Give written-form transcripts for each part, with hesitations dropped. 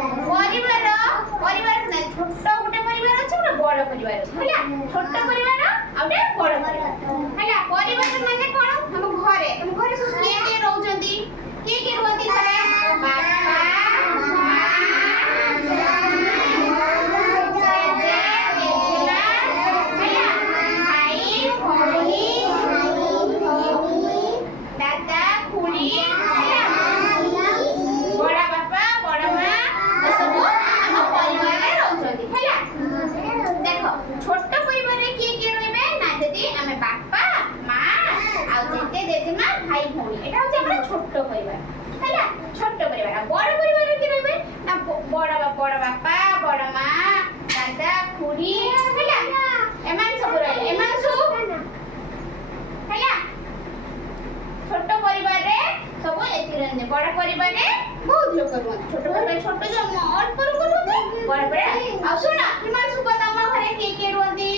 परिवार परिवार ना छोट गोटे परिवार अछि ना बड़ परिवार अछि हैला छोट परिवार आ गोटे बड़ परिवार हैला परिवार माने कोन हम घरे तुम घरे सब के रहउजंती के रहउंती घरे बापा भाई भौणी एटा होचे हमरा छोट परिवार हैला छोट परिवार बड़ परिवार के रहबे ना बड़ बापा बड़ मां दादा खुड़ी हैला एमान सब रहले एमान सब हैला छोट परिवार रे सब एति रहने बड़ परिवार रे बहुत लोग रहन छोट परिवार छोट जो अल्प लोग रहन बड़ परिवार आ सुना एमान सब तम घरे के रहंती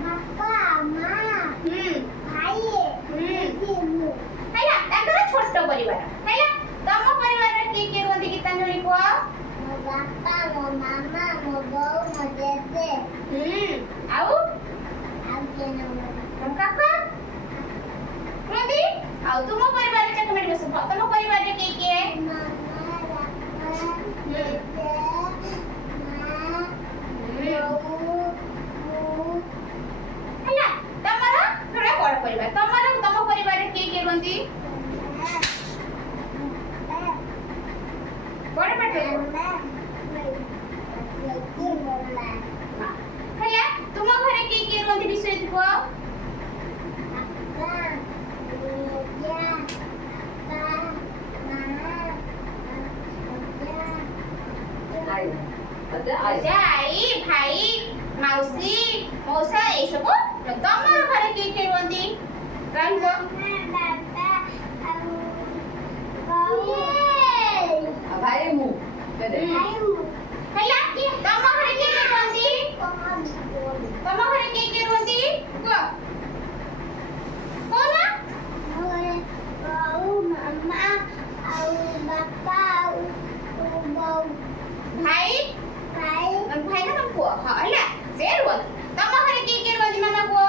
बापा मां भाई हैला ताकर छोट परिवार हैला तम परिवार रे के रहंती गीतांजलि को मो बापा मो मामा मो बौ मो जेजे आउ के न काका रहंती आउ तुम परिवार रे कमेंट में सब तम परिवार रे के मामा हैला तमरा थोड़ा बड़ परिवार तमरा तम परिवार रे के रहंती बड़े बड़े हैला तुम घरे के रहंती विषय को आई भाई मौसी मौसा ए सब तम घरे के रहंती कहबो भाई मु हैला तम घरे के रहंती तम घरे के रहंती को कोन मामा आउ बापा आउ बौ भाई भाई ना तुमको हां हैला से रहंती तम घरे के रहंती मामा को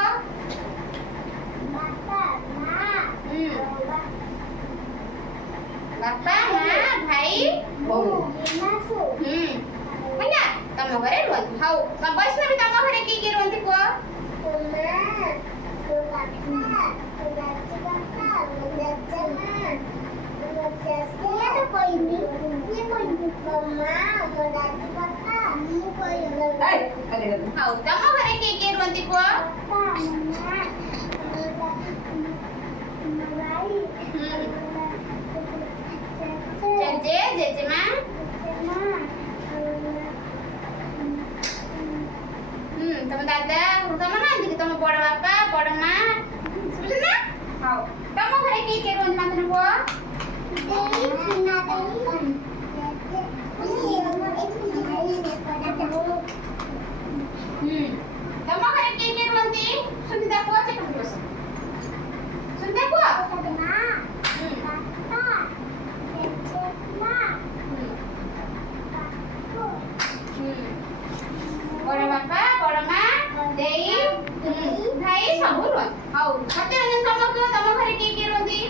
बापा मां बापा मां भाई भौणी हैला तम घरे रहंती हाउ सब वैष्णवी तम घरे के रहंती को मां तो बापा तो दादी बापा दादा मां ये तो कोई नहीं मां तो दादी बापा मु कोई नहीं हाउ तम घरे के रहंती को बापा मां भाई जेजे जेजेमा तम दादा तम ना कि तम बड़ बापा बड़ मां सुन ना हाउ तम घरे के रहंती माने को देई सुना देई तम घरे के रहंती सुनिता को से कहबो सुनिता को मां बापा बड़ बापा बड़ मां देई भाई सब रहन हाउ सत्य रंजन तम घरे के रहंती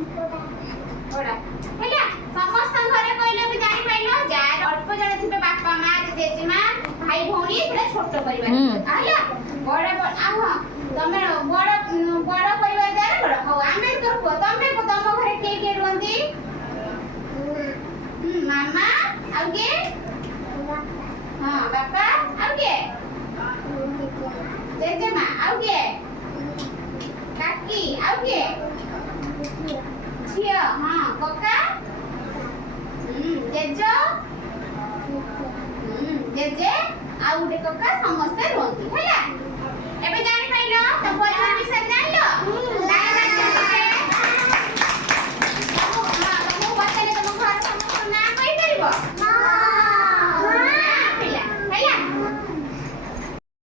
बड़ा हैला समस्त घरे कहले भी जानि पाइलो जार अल्प जण थिबे बापा मां जेजेमा भाई भौणी सेटा छोट परिवार हैला बड़ आहो तमे बड़ परिवार जारे बड़ हो आमे तोर को तम घरे के रहंती मामा आउ के हां बापा आउ के जेजेमा आउ के काकी आउ के झिया हां कका जेजो जेजे आउ गोटे कका समस्ते रहंती हैला